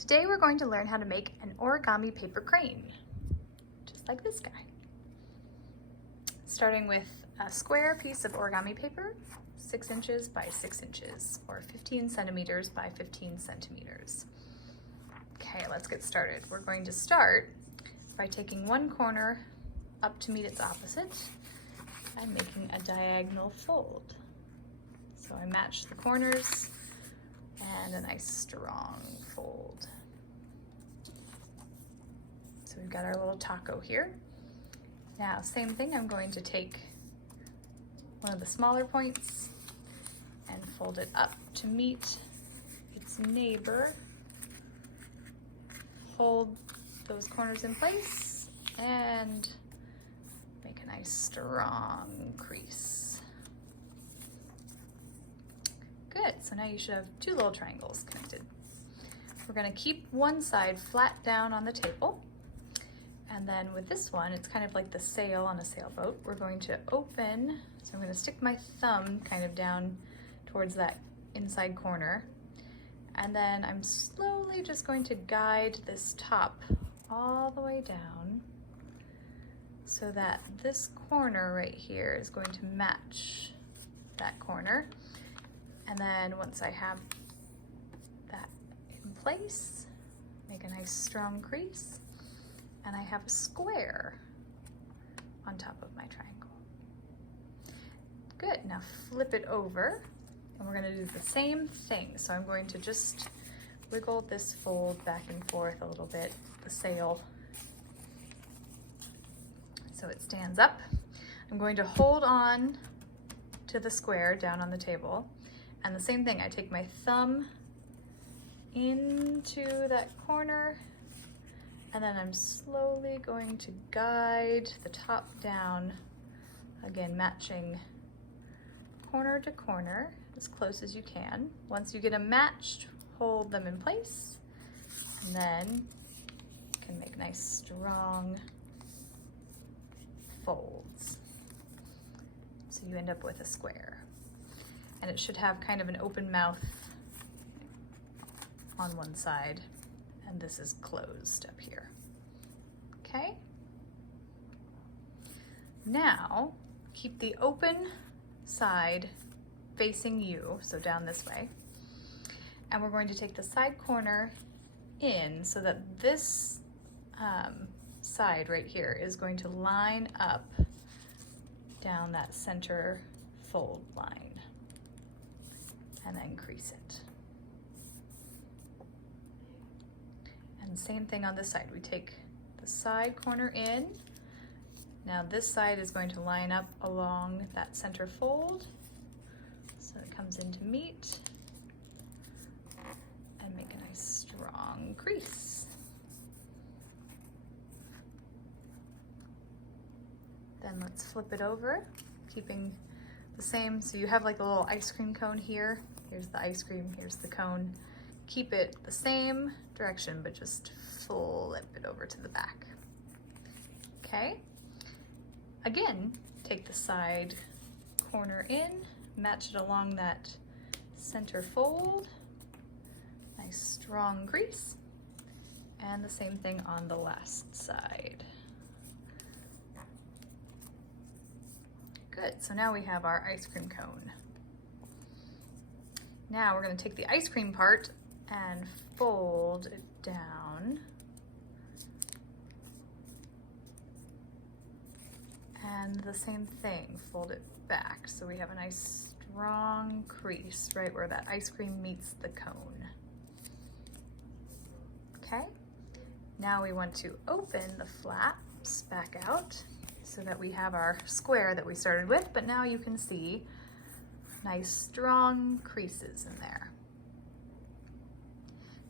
Today we're going to learn how to make an origami paper crane, just like this guy. Starting with a square piece of origami paper, 6 inches by 6 inches, or 15 centimeters by 15 centimeters. Okay, let's get started. We're going to start by taking one corner up to meet its opposite and making a diagonal fold. So I match the corners and a nice strong fold. So we've got our little taco here. Now, same thing, I'm going to take one of the smaller points and fold it up to meet its neighbor. Hold those corners in place and make a nice strong crease. Good, so now you should have 2 little triangles connected. We're gonna keep one side flat down on the table. And then with this one, it's kind of like the sail on a sailboat. We're going to open, so I'm gonna stick my thumb kind of down towards that inside corner. And then I'm slowly just going to guide this top all the way down so that this corner right here is going to match that corner. And then once I have that in place, make a nice strong crease, and I have a square on top of my triangle. Good, now flip it over, and we're gonna do the same thing. So I'm going to just wiggle this fold back and forth a little bit, the sail, so it stands up. I'm going to hold on to the square down on the table. And the same thing, I take my thumb into that corner, and then I'm slowly going to guide the top down, again matching corner to corner as close as you can. Once you get them matched, hold them in place, and then you can make nice strong folds. So you end up with a square. And it should have kind of an open mouth on one side, and this is closed up here. Okay? Now, keep the open side facing you, so down this way. And we're going to take the side corner in so that this side right here is going to line up down that center fold line. And then crease it. And same thing on this side. We take the side corner in. Now this side is going to line up along that center fold. So it comes in to meet and make a nice strong crease. Then let's flip it over, keeping the same, so you have like a little ice cream cone here. Here's the ice cream, here's the cone. Keep it the same direction, but just flip it over to the back. Okay? Again, take the side corner in, match it along that center fold. Nice strong crease. And the same thing on the last side. Good, so now we have our ice cream cone. Now we're going to take the ice cream part and fold it down. And the same thing, fold it back. So we have a nice strong crease right where that ice cream meets the cone. Okay, now we want to open the flaps back out so that we have our square that we started with, but now you can see nice strong creases in there.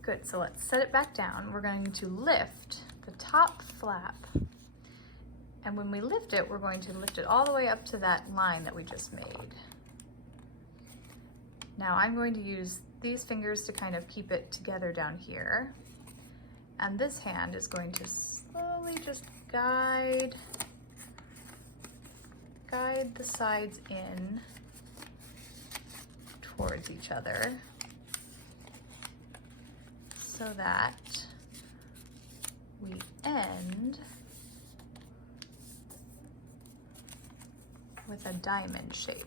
Good, so let's set it back down. We're going to lift the top flap, and when we lift it, we're going to lift it all the way up to that line that we just made. Now I'm going to use these fingers to kind of keep it together down here, and this hand is going to slowly just guide the sides in towards each other so that we end with a diamond shape.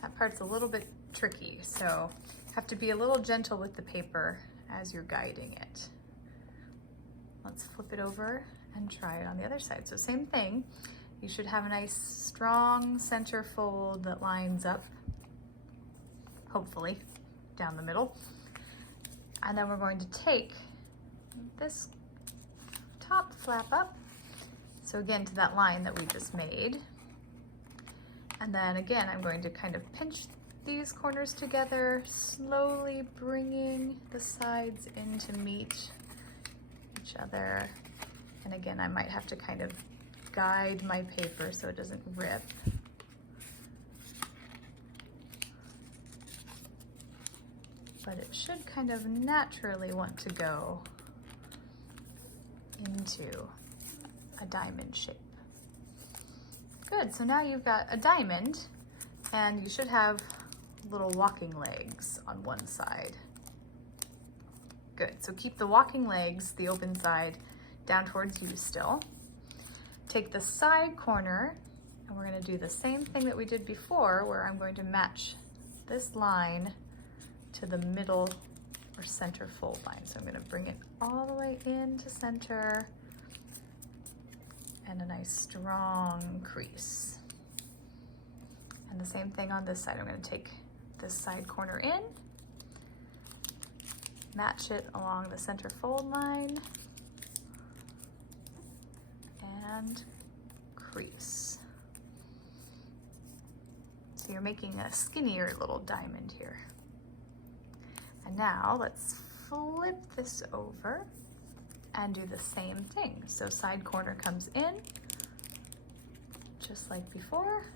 That part's a little bit tricky, so have to be a little gentle with the paper as you're guiding it. Let's flip it over and try it on the other side. So same thing, you should have a nice strong center fold that lines up, hopefully, down the middle. And then we're going to take this top flap up, so again to that line that we just made. And then again, I'm going to kind of pinch these corners together, slowly bringing the sides in to meet each other. And again, I might have to kind of guide my paper so it doesn't rip. But it should kind of naturally want to go into a diamond shape. Good, so now you've got a diamond and you should have little walking legs on one side. Good, so keep the walking legs, the open side, down towards you still. Take the side corner and we're gonna do the same thing that we did before, where I'm going to match this line to the middle or center fold line. So I'm gonna bring it all the way into center and a nice strong crease. And the same thing on this side. I'm gonna take this side corner in, match it along the center fold line, and crease. So you're making a skinnier little diamond here. And now let's flip this over and do the same thing. So side corner comes in, just like before,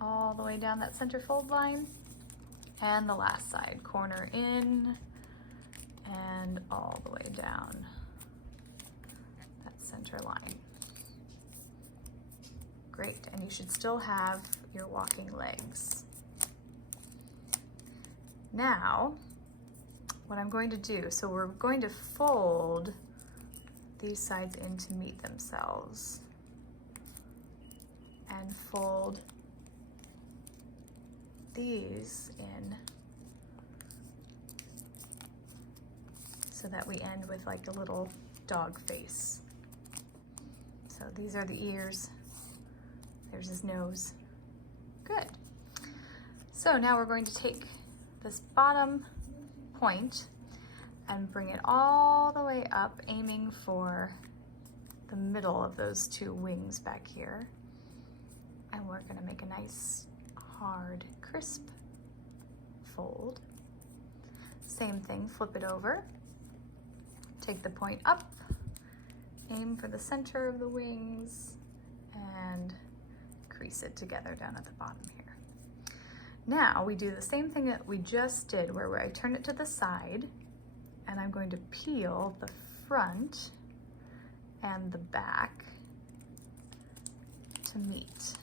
all the way down that center fold line, and the last side corner in, and all the way down that center line. Great, and you should still have your walking legs. Now, what I'm going to do, so we're going to fold these sides in to meet themselves and fold these in so that we end with like a little dog face. So these are the ears, there's his nose. Good. So now we're going to take this bottom point and bring it all the way up, aiming for the middle of those two wings back here. And we're gonna make a nice, hard, crisp fold. Same thing, flip it over, take the point up, aim for the center of the wings, and crease it together down at the bottom here. Now we do the same thing that we just did, where I turn it to the side, and I'm going to peel the front and the back to meet.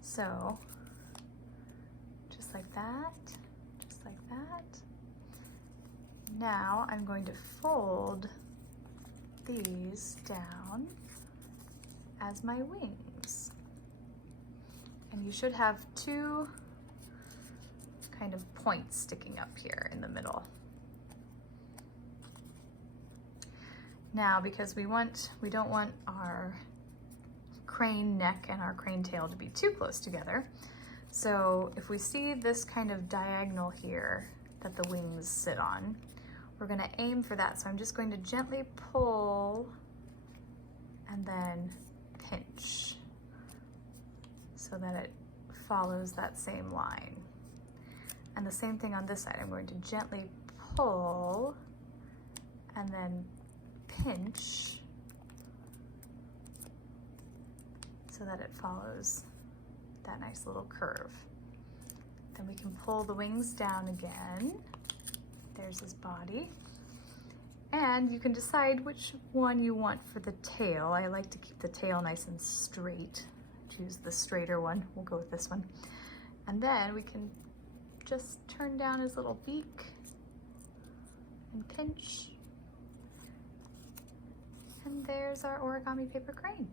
So, just like that, just like that. Now I'm going to fold these down as my wings. And you should have two kind of points sticking up here in the middle. Now, because we don't want our crane neck and our crane tail to be too close together, so if we see this kind of diagonal here that the wings sit on, we're going to aim for that. So I'm just going to gently pull and then pinch so that it follows that same line. And the same thing on this side. I'm going to gently pull and then pinch so that it follows that nice little curve. Then we can pull the wings down again. There's his body. And you can decide which one you want for the tail. I like to keep the tail nice and straight. Choose the straighter one. We'll go with this one. And then we can just turn down his little beak and pinch. And there's our origami paper crane.